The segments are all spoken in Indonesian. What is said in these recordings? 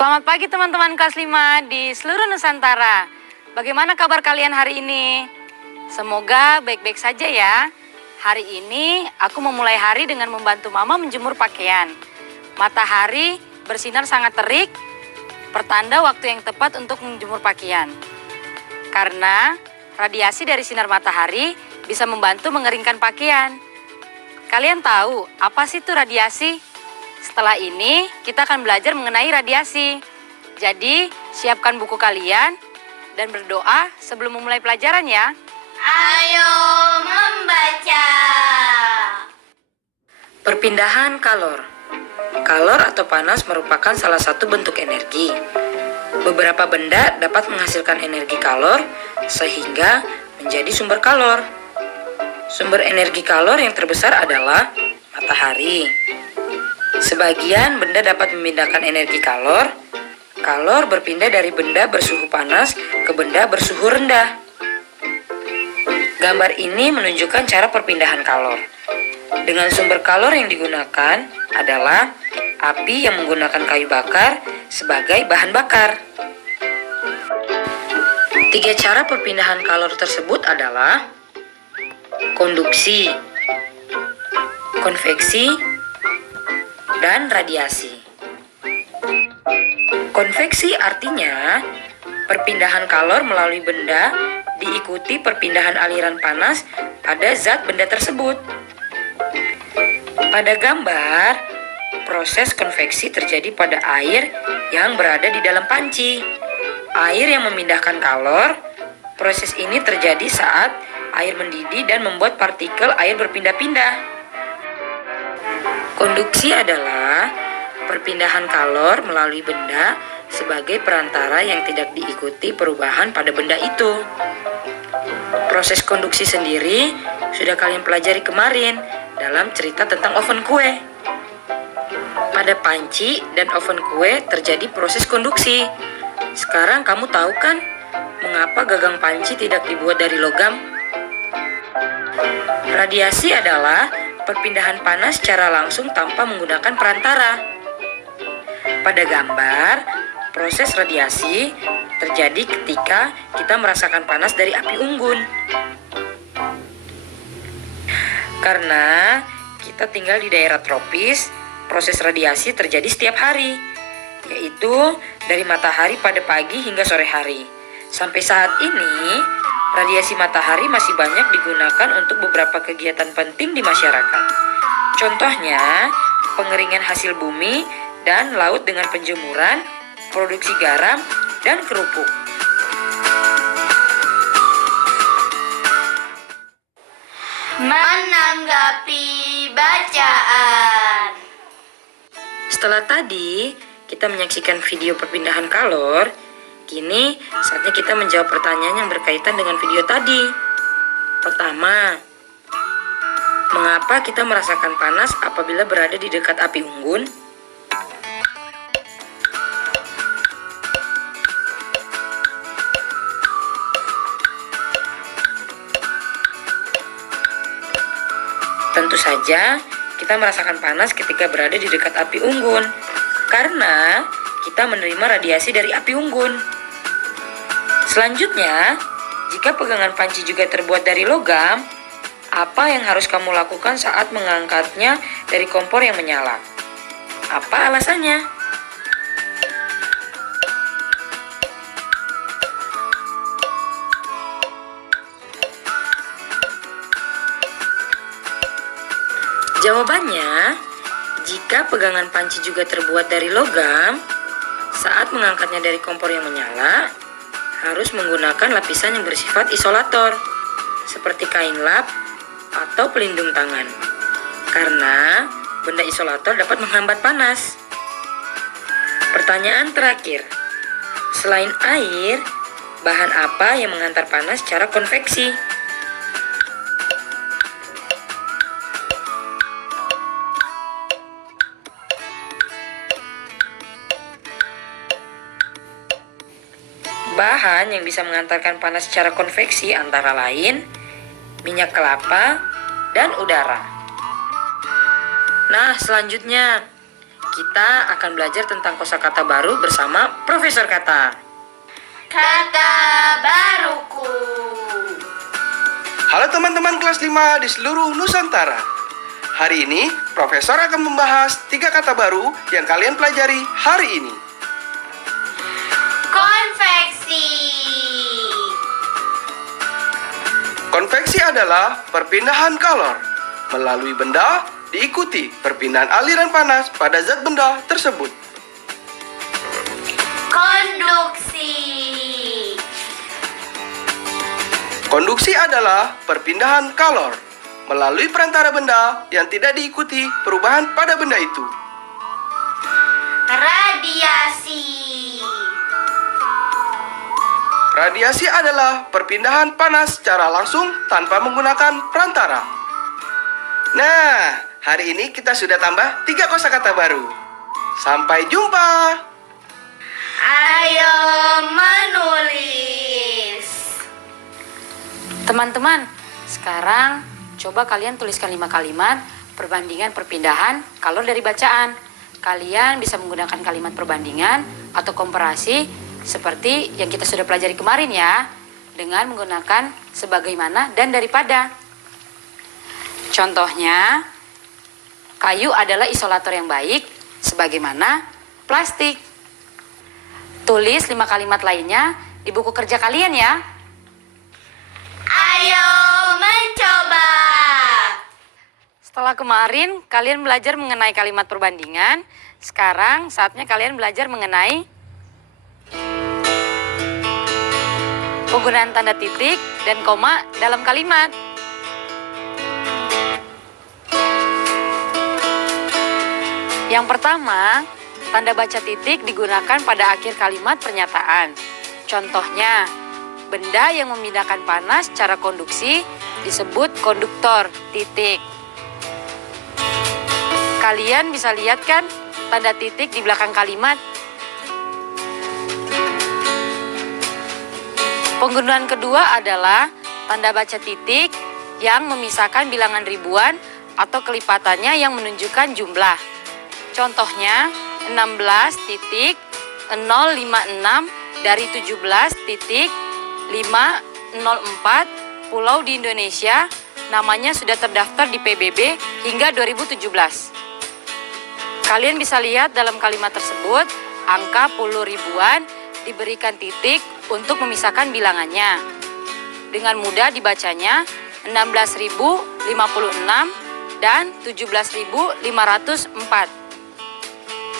Selamat pagi teman-teman kelas 5 di seluruh Nusantara. Bagaimana kabar kalian hari ini? Semoga baik-baik saja ya. Hari ini aku memulai hari dengan membantu mama menjemur pakaian. Matahari bersinar sangat terik, pertanda waktu yang tepat untuk menjemur pakaian. Karena radiasi dari sinar matahari bisa membantu mengeringkan pakaian. Kalian tahu apa sih itu radiasi? Setelah ini, kita akan belajar mengenai radiasi. Jadi, siapkan buku kalian dan berdoa sebelum memulai pelajaran ya. Ayo membaca. Perpindahan kalor. Kalor atau panas merupakan salah satu bentuk energi. Beberapa benda dapat menghasilkan energi kalor sehingga menjadi sumber kalor. Sumber energi kalor yang terbesar adalah matahari. Sebagian benda dapat memindahkan energi kalor. Kalor berpindah dari benda bersuhu panas ke benda bersuhu rendah. Gambar ini menunjukkan cara perpindahan kalor. Dengan sumber kalor yang digunakan adalah api yang menggunakan kayu bakar sebagai bahan bakar. 3 cara perpindahan kalor tersebut adalah konduksi, konveksi, dan radiasi. Konveksi artinya perpindahan kalor melalui benda diikuti perpindahan aliran panas pada zat benda tersebut. Pada gambar, proses konveksi terjadi pada air yang berada di dalam panci. Air yang memindahkan kalor, proses ini terjadi saat air mendidih dan membuat partikel air berpindah-pindah. Konduksi adalah perpindahan kalor melalui benda sebagai perantara yang tidak diikuti perubahan pada benda itu. Proses konduksi sendiri sudah kalian pelajari kemarin dalam cerita tentang oven kue. Pada panci dan oven kue terjadi proses konduksi. Sekarang kamu tahu kan mengapa gagang panci tidak dibuat dari logam? Radiasi adalah perpindahan panas secara langsung tanpa menggunakan perantara. Pada gambar, proses radiasi terjadi ketika kita merasakan panas dari api unggun. Karena kita tinggal di daerah tropis, proses radiasi terjadi setiap hari, yaitu dari matahari pada pagi hingga sore hari. Sampai saat ini, radiasi matahari masih banyak digunakan untuk beberapa kegiatan penting di masyarakat. Contohnya, pengeringan hasil bumi dan laut dengan penjemuran, produksi garam, dan kerupuk. Menanggapi bacaan. Setelah tadi kita menyaksikan video perpindahan kalor, kini saatnya kita menjawab pertanyaan yang berkaitan dengan video tadi. Pertama, mengapa kita merasakan panas apabila berada di dekat api unggun? Tentu saja kita merasakan panas ketika berada di dekat api unggun, karena kita menerima radiasi dari api unggun. Selanjutnya, jika pegangan panci juga terbuat dari logam, apa yang harus kamu lakukan saat mengangkatnya dari kompor yang menyala? Apa alasannya? Jawabannya, jika pegangan panci juga terbuat dari logam, saat mengangkatnya dari kompor yang menyala, harus menggunakan lapisan yang bersifat isolator, seperti kain lap atau pelindung tangan. Karena benda isolator dapat menghambat panas. Pertanyaan terakhir, selain air, bahan apa yang mengantar panas secara konveksi? Bahan yang bisa mengantarkan panas secara konveksi antara lain minyak kelapa dan udara. Nah, selanjutnya kita akan belajar tentang kosakata baru bersama Profesor Kata. Kata baruku. Halo teman-teman kelas 5 di seluruh Nusantara. Hari ini, Profesor akan membahas 3 kata baru yang kalian pelajari hari ini. Konveksi. Konveksi adalah perpindahan kalor. Melalui benda, diikuti perpindahan aliran panas pada zat benda tersebut. Konduksi. Konduksi adalah perpindahan kalor melalui perantara benda yang tidak diikuti perubahan pada benda itu. Radiasi. Radiasi adalah perpindahan panas secara langsung tanpa menggunakan perantara. Nah, hari ini kita sudah tambah 3 kosakata baru. Sampai jumpa. Ayo menulis. Teman-teman, sekarang coba kalian tuliskan 5 kalimat perbandingan perpindahan kalor dari bacaan. Kalian bisa menggunakan kalimat perbandingan atau komparasi seperti yang kita sudah pelajari kemarin ya, dengan menggunakan sebagaimana dan daripada. Contohnya, kayu adalah isolator yang baik sebagaimana plastik. Tulis 5 kalimat lainnya di buku kerja kalian ya. Ayo mencoba. Setelah kemarin kalian belajar mengenai kalimat perbandingan, sekarang saatnya kalian belajar mengenai penggunaan tanda titik dan koma dalam kalimat. Yang pertama, tanda baca titik digunakan pada akhir kalimat pernyataan. Contohnya, benda yang memindahkan panas secara konduksi disebut konduktor, titik. Kalian bisa lihat kan tanda titik di belakang kalimat? Penggunaan kedua adalah tanda baca titik yang memisahkan bilangan ribuan atau kelipatannya yang menunjukkan jumlah. Contohnya 16.056 dari 17.504 pulau di Indonesia namanya sudah terdaftar di PBB hingga 2017. Kalian bisa lihat dalam kalimat tersebut angka puluh ribuan diberikan titik untuk memisahkan bilangannya. Dengan mudah dibacanya 16.056 dan 17.504.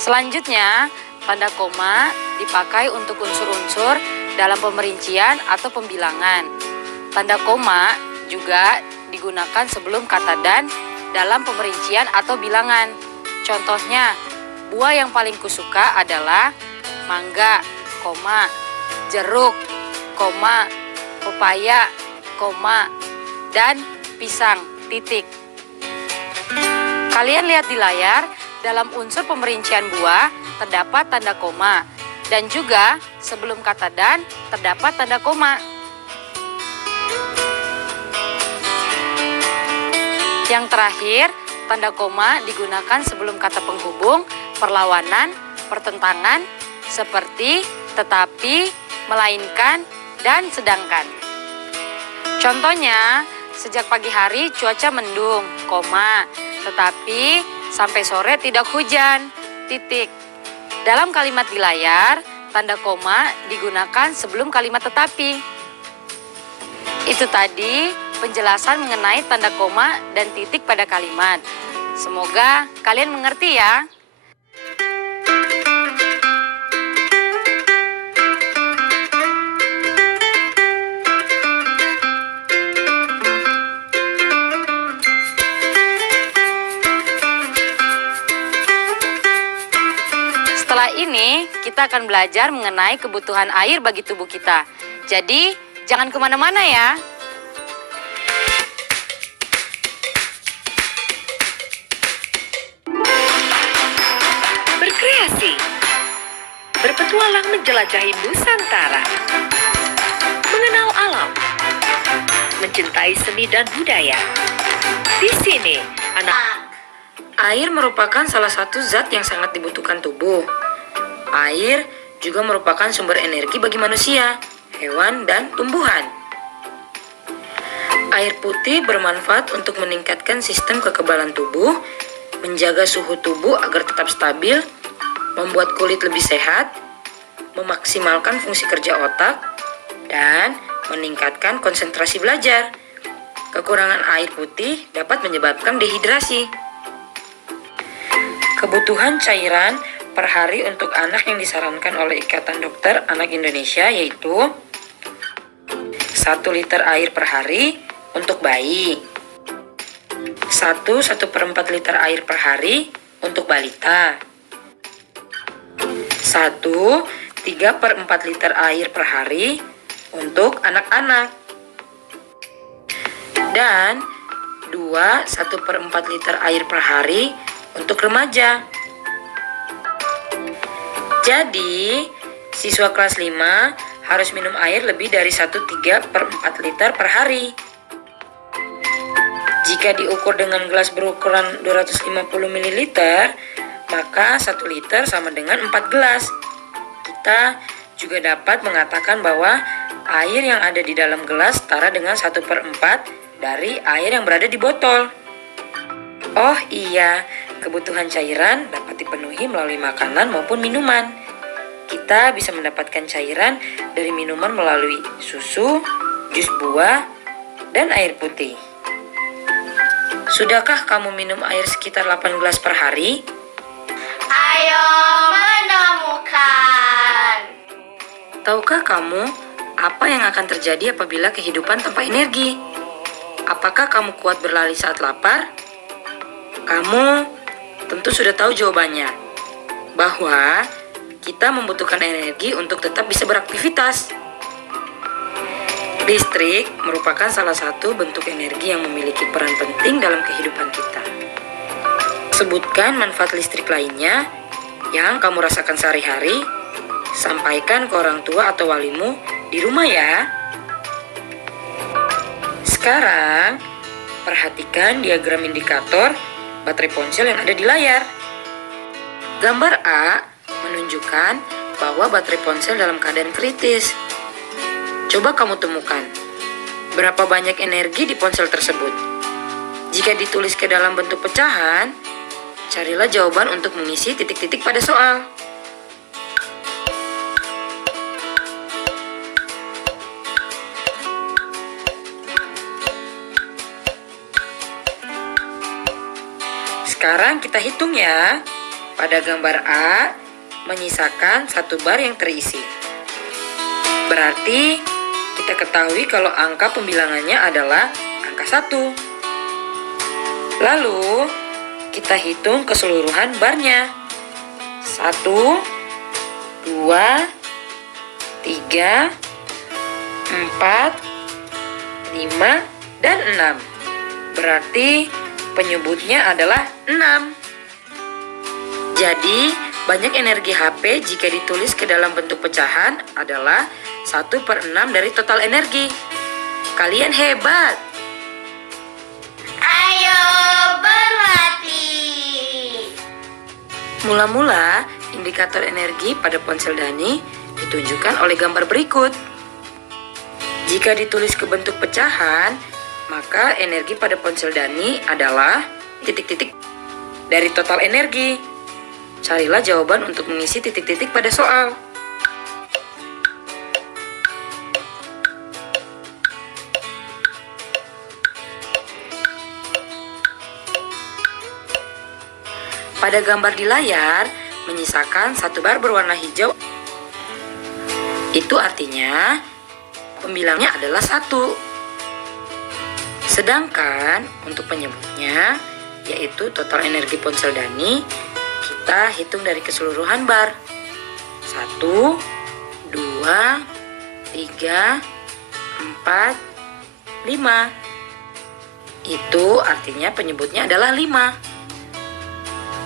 Selanjutnya, tanda koma dipakai untuk unsur-unsur dalam pemerincian atau pembilangan. Tanda koma juga digunakan sebelum kata dan dalam pemerincian atau bilangan. Contohnya, buah yang paling kusuka adalah mangga, koma, jeruk, koma, pepaya, koma, dan pisang, titik. Kalian lihat di layar, dalam unsur pemerincian buah terdapat tanda koma dan juga sebelum kata dan terdapat tanda koma. Yang terakhir, tanda koma digunakan sebelum kata penghubung, perlawanan, pertentangan seperti tetapi, melainkan, dan sedangkan. Contohnya, sejak pagi hari cuaca mendung, koma, tetapi sampai sore tidak hujan, titik. Dalam kalimat di layar, tanda koma digunakan sebelum kalimat tetapi. Itu tadi penjelasan mengenai tanda koma dan titik pada kalimat. Semoga kalian mengerti ya. Setelah ini, kita akan belajar mengenai kebutuhan air bagi tubuh kita. Jadi, jangan kemana-mana ya. Berkreasi, berpetualang menjelajahi Nusantara, mengenal alam, mencintai seni dan budaya. Di sini, anak Air merupakan salah satu zat yang sangat dibutuhkan tubuh. Air juga merupakan sumber energi bagi manusia, hewan, dan tumbuhan. Air putih bermanfaat untuk meningkatkan sistem kekebalan tubuh, menjaga suhu tubuh agar tetap stabil, membuat kulit lebih sehat, memaksimalkan fungsi kerja otak, dan meningkatkan konsentrasi belajar. Kekurangan air putih dapat menyebabkan dehidrasi. Kebutuhan cairan per hari untuk anak yang disarankan oleh Ikatan Dokter Anak Indonesia yaitu 1 liter air per hari untuk bayi, 1/1/4 liter air per hari untuk balita, 1/3/4 liter air per hari untuk anak-anak, dan 2/1/4 liter air per hari untuk remaja. Jadi, siswa kelas 5 harus minum air lebih dari 1/3/4 liter per hari. Jika diukur dengan gelas berukuran 250 ml, maka 1 liter sama dengan 4 gelas. Kita juga dapat mengatakan bahwa air yang ada di dalam gelas setara dengan 1/4 dari air yang berada di botol. Oh iya, kebutuhan cairan dapat dipenuhi melalui makanan maupun minuman. Kita bisa mendapatkan cairan dari minuman melalui susu, jus buah, dan air putih. Sudahkah kamu minum air sekitar 8 gelas per hari? Ayo menemukan. Tahukah kamu apa yang akan terjadi apabila kehidupan tanpa energi? Apakah kamu kuat berlari saat lapar? Kamu tentu sudah tahu jawabannya, bahwa kita membutuhkan energi untuk tetap bisa beraktivitas. Listrik merupakan salah satu bentuk energi yang memiliki peran penting dalam kehidupan kita. Sebutkan manfaat listrik lainnya yang kamu rasakan sehari-hari, sampaikan ke orang tua atau walimu di rumah ya. Sekarang, perhatikan diagram indikator baterai ponsel yang ada di layar. Gambar A menunjukkan bahwa baterai ponsel dalam keadaan kritis. Coba kamu temukan berapa banyak energi di ponsel tersebut. Jika ditulis ke dalam bentuk pecahan, carilah jawaban untuk mengisi titik-titik pada soal. Sekarang kita hitung ya. Pada gambar A, menyisakan 1 bar yang terisi. Berarti kita ketahui kalau angka pembilangannya adalah angka 1. Lalu, kita hitung keseluruhan barnya. 1, 2, 3, 4, 5, dan 6. Berarti penyebutnya adalah 6. Jadi, banyak energi HP jika ditulis ke dalam bentuk pecahan adalah 1/6 dari total energi. Kalian hebat! Ayo berlatih. Mula-mula, indikator energi pada ponsel Dani ditunjukkan oleh gambar berikut. Jika ditulis ke bentuk pecahan, maka energi pada ponsel Dani adalah titik-titik dari total energi. Carilah jawaban untuk mengisi titik-titik pada soal. Pada gambar di layar, menyisakan 1 bar berwarna hijau. Itu artinya pembilangnya adalah 1. Sedangkan untuk penyebutnya, yaitu total energi ponsel Dani, kita hitung dari keseluruhan bar. 1, 2, 3, 4, 5. Itu artinya penyebutnya adalah 5.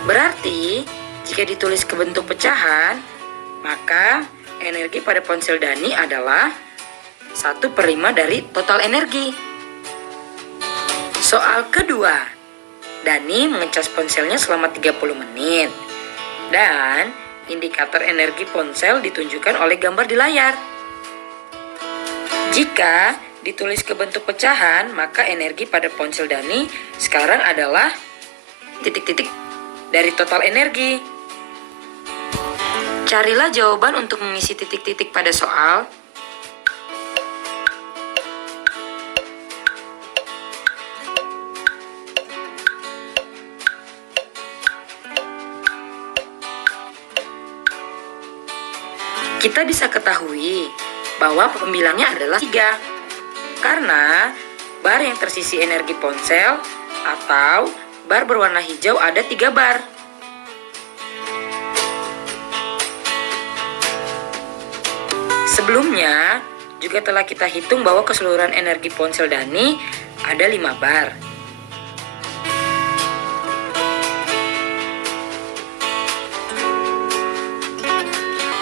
Berarti, jika ditulis ke bentuk pecahan, maka energi pada ponsel Dani adalah 1/5 dari total energi. Soal kedua, Dani mengecas ponselnya selama 30 menit. Dan indikator energi ponsel ditunjukkan oleh gambar di layar. Jika ditulis ke bentuk pecahan, maka energi pada ponsel Dani sekarang adalah titik-titik dari total energi. Carilah jawaban untuk mengisi titik-titik pada soal. Kita bisa ketahui bahwa pembilangnya adalah 3. Karena bar yang tersisi energi ponsel atau bar berwarna hijau ada 3 bar. Sebelumnya juga telah kita hitung bahwa keseluruhan energi ponsel Dani ada 5 bar.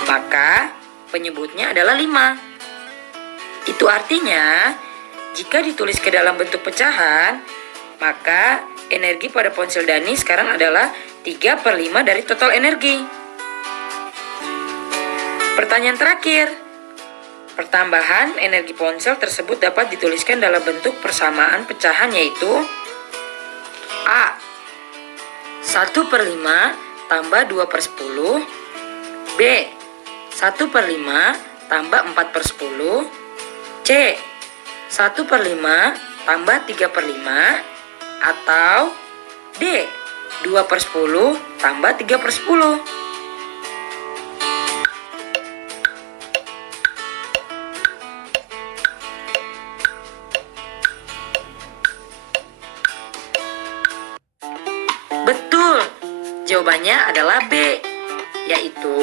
Maka penyebutnya adalah 5. Itu artinya jika ditulis ke dalam bentuk pecahan, maka energi pada ponsel Dani sekarang adalah 3/5 dari total energi. Pertanyaan terakhir. Pertambahan energi ponsel tersebut dapat dituliskan dalam bentuk persamaan pecahan yaitu A. 1/5 tambah 2/10. B. 1/5 tambah 4/10. C. 1/5 tambah 3/5. Atau D. 2/10 tambah 3/10. Betul, jawabannya adalah B, yaitu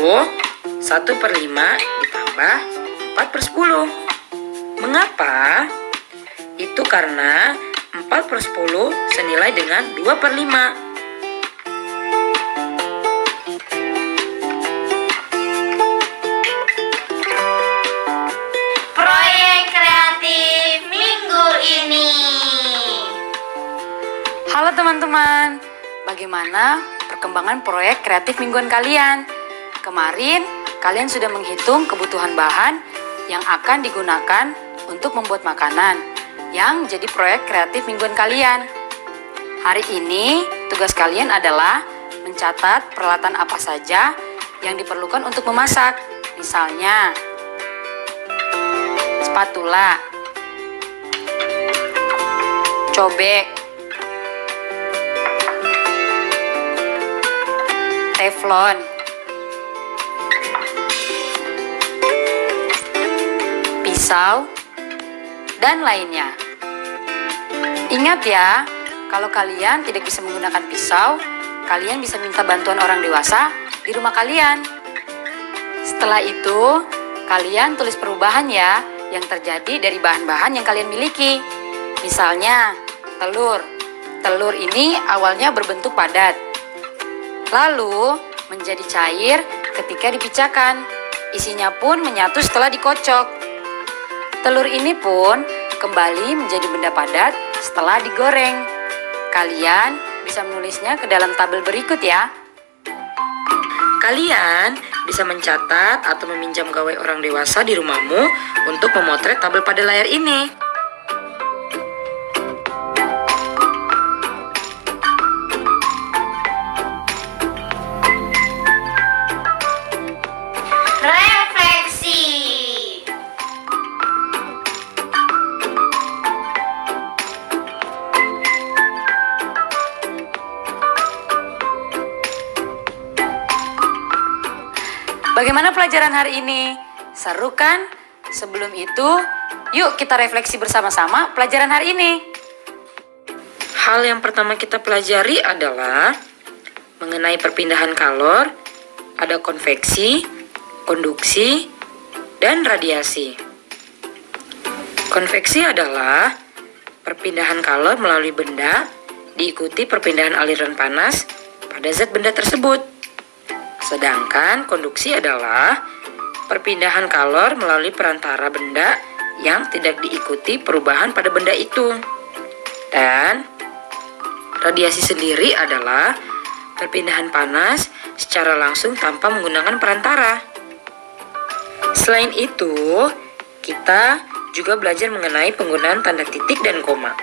1/5 ditambah 4/10. Mengapa? Itu karena 4/10 senilai dengan 2/5. Proyek kreatif minggu ini. Halo teman-teman, bagaimana perkembangan proyek kreatif mingguan kalian? Kemarin, kalian sudah menghitung kebutuhan bahan yang akan digunakan untuk membuat makanan yang jadi proyek kreatif mingguan kalian. Hari ini, tugas kalian adalah mencatat peralatan apa saja yang diperlukan untuk memasak. Misalnya, spatula, cobek, teflon, pisau, dan lainnya. Ingat ya, kalau kalian tidak bisa menggunakan pisau, kalian bisa minta bantuan orang dewasa di rumah kalian. Setelah itu, kalian tulis perubahan ya yang terjadi dari bahan-bahan yang kalian miliki. Misalnya, telur. Telur ini awalnya berbentuk padat, lalu menjadi cair ketika dipecahkan. Isinya pun menyatu setelah dikocok. Telur ini pun kembali menjadi benda padat setelah digoreng. Kalian bisa menulisnya ke dalam tabel berikut ya. Kalian bisa mencatat atau meminjam gawai orang dewasa di rumahmu untuk memotret tabel pada layar ini. Refleksi. Bagaimana pelajaran hari ini? Seru kan? Sebelum itu, yuk kita refleksi bersama-sama pelajaran hari ini. Hal yang pertama kita pelajari adalah mengenai perpindahan kalor, ada konveksi, konduksi, dan radiasi. Konveksi adalah perpindahan kalor melalui benda diikuti perpindahan aliran panas pada zat benda tersebut. Sedangkan konduksi adalah perpindahan kalor melalui perantara benda yang tidak diikuti perubahan pada benda itu. Dan Radiasi sendiri adalah perpindahan panas secara langsung tanpa menggunakan perantara. Selain itu, kita juga belajar mengenai penggunaan tanda titik dan koma.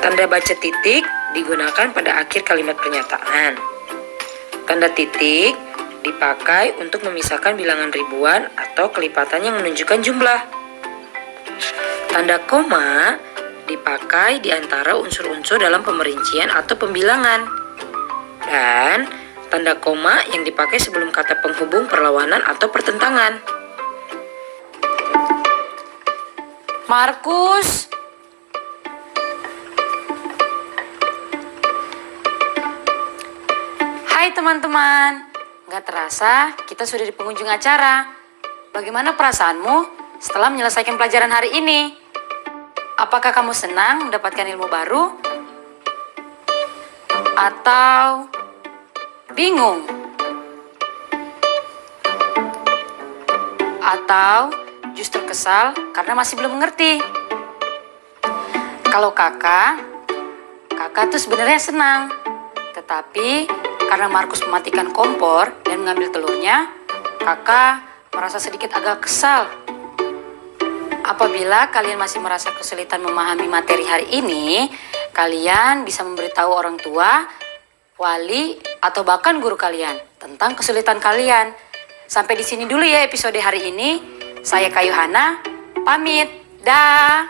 Tanda baca titik digunakan pada akhir kalimat pernyataan. Tanda titik dipakai untuk memisahkan bilangan ribuan atau kelipatan yang menunjukkan jumlah. Tanda koma dipakai di antara unsur-unsur dalam pemerincian atau pembilangan. Dan tanda koma yang dipakai sebelum kata penghubung perlawanan atau pertentangan. Markus. Hai teman-teman. Gak terasa kita sudah di penghujung acara. Bagaimana perasaanmu setelah menyelesaikan pelajaran hari ini? Apakah kamu senang mendapatkan ilmu baru? Atau bingung? Atau justru kesal karena masih belum mengerti? Kalau kakak tuh sebenarnya senang. Tetapi karena Markus mematikan kompor dan mengambil telurnya, kakak merasa sedikit agak kesal. Apabila kalian masih merasa kesulitan memahami materi hari ini, kalian bisa memberitahu orang tua, wali, atau bahkan guru kalian tentang kesulitan kalian. Sampai di sini dulu ya episode hari ini. Saya Kayuhana, pamit. Dah.